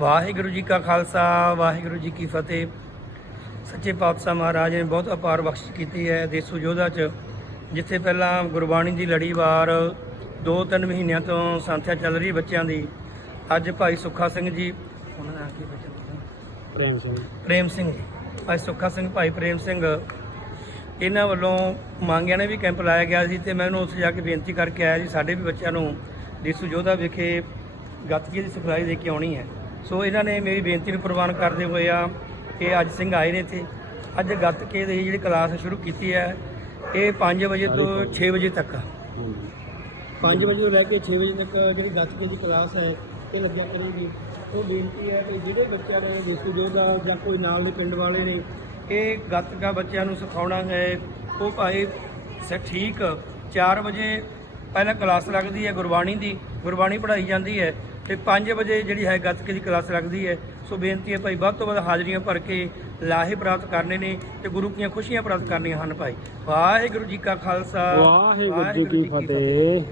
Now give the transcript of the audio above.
ਵਾਹਿਗੁਰੂ ਜੀ ਕਾ ਖਾਲਸਾ ਵਾਹਿਗੁਰੂ ਜੀ ਕੀ ਫਤਿਹ। ਸੱਚੇ ਪਾਤਸ਼ਾਹ ਮਹਾਰਾਜ ਨੇ ਬਹੁਤ ਅਪਾਰ ਬਖਸ਼ਿਸ਼ ਕੀਤੀ ਹੈ ਦੇਸੂ ਯੋਧਾ ਚ ਜਿੱਥੇ ਪਹਿਲਾਂ ਗੁਰਬਾਣੀ ਦੀ ਲੜੀਵਾਰ 2-3 ਮਹੀਨਿਆਂ ਤੋਂ ਸੰਥਿਆ ਚੱਲ ਰਹੀ ਬੱਚਿਆਂ ਦੀ। ਅੱਜ ਭਾਈ ਸੁੱਖਾ ਸਿੰਘ ਜੀ ਉਹਨਾਂ ਦਾ ਕੀ ਬੱਚਾ ਪ੍ਰੇਮ ਸਿੰਘ। ਪ੍ਰੇਮ ਸਿੰਘ ਜੀ ਭਾਈ ਸੁੱਖਾ ਸਿੰਘ ਭਾਈ ਪ੍ਰੇਮ ਸਿੰਘ। ਇਹਨਾਂ ਵੱਲੋਂ ਮੰਗਿਆ ਨੇ ਵੀ ਕੈਂਪ ਲਾਇਆ ਗਿਆ ਸੀ ਤੇ ਮੈਂ ਉਹਨੂੰ ਉੱਥੇ ਜਾ ਕੇ ਬੇਨਤੀ ਕਰਕੇ ਆਇਆ ਜੀ ਸਾਡੇ ਵੀ ਬੱਚਿਆਂ ਨੂੰ ਦੇਸੂ ਯੋਧਾ ਵਿਖੇ ਗੱਤਕੇ ਦੀ ਸਿਖਲਾਈ ਦੇ ਕੇ ਆਉਣੀ ਹੈ। ਸੋ ਇਹਨਾਂ ਨੇ ਮੇਰੀ ਬੇਨਤੀ ਨੂੰ ਪ੍ਰਵਾਨ ਕਰਦੇ ਹੋਏ ਆ ਕਿ ਅੱਜ ਸਿੰਘ ਆਏ ਨੇ ਇੱਥੇ। ਅੱਜ ਗੱਤਕੇ ਦੀ ਜਿਹੜੀ ਕਲਾਸ ਸ਼ੁਰੂ ਕੀਤੀ ਹੈ ਇਹ 5 ਵਜੇ ਤੋਂ 6 ਵਜੇ ਤੱਕ ਆ। 5 ਵਜੇ ਤੋਂ ਲੈ ਕੇ 6 ਵਜੇ ਤੱਕ ਜਿਹੜੀ ਗੱਤਕੇ ਦੀ ਕਲਾਸ ਹੈ ਇਹ ਲੱਗਿਆ ਕਰੇਗੀ। ਉਹ ਬੇਨਤੀ ਹੈ ਕਿ ਜਿਹੜੇ ਬੱਚਿਆਂ ਨੇ ਦੇਸੂ ਯੋਧਾ ਜਾਂ ਕੋਈ ਨਾਲ ਦੇ ਪਿੰਡ ਵਾਲੇ ਨੇ ਇਹ ਗੱਤਕਾ ਬੱਚਿਆਂ ਨੂੰ ਸਿਖਾਉਣਾ ਹੈ। ਉਹ ਭਾਈ ਸ ਠੀਕ 4 ਵਜੇ ਪਹਿਲਾਂ ਕਲਾਸ ਲੱਗਦੀ ਹੈ ਗੁਰਬਾਣੀ ਦੀ ਗੁਰਬਾਣੀ ਪੜ੍ਹਾਈ ਜਾਂਦੀ ਹੈ ਤੇ 5 ਵਜੇ ਜਿਹੜੀ ਹੈ ਗੱਤਕੇ ਦੀ ਕਲਾਸ ਲੱਗਦੀ ਹੈ। ਸੋ ਬੇਨਤੀ ਹੈ ਭਾਈ ਵੱਧ ਤੋਂ ਵੱਧ ਹਾਜ਼ਰੀਆਂ ਭਰ ਕੇ ਲਾਹੇ ਪ੍ਰਾਪਤ ਕਰਨੇ ਨੇ ਤੇ ਗੁਰੂ ਦੀਆਂ ਖੁਸ਼ੀਆਂ ਪ੍ਰਾਪਤ ਕਰਨੀਆਂ ਹਨ ਭਾਈ। ਵਾਹਿਗੁਰੂ ਜੀ ਕਾ ਖਾਲਸਾ ਵਾਹਿਗੁਰੂ ਜੀ ਕੀ ਫਤਿਹ।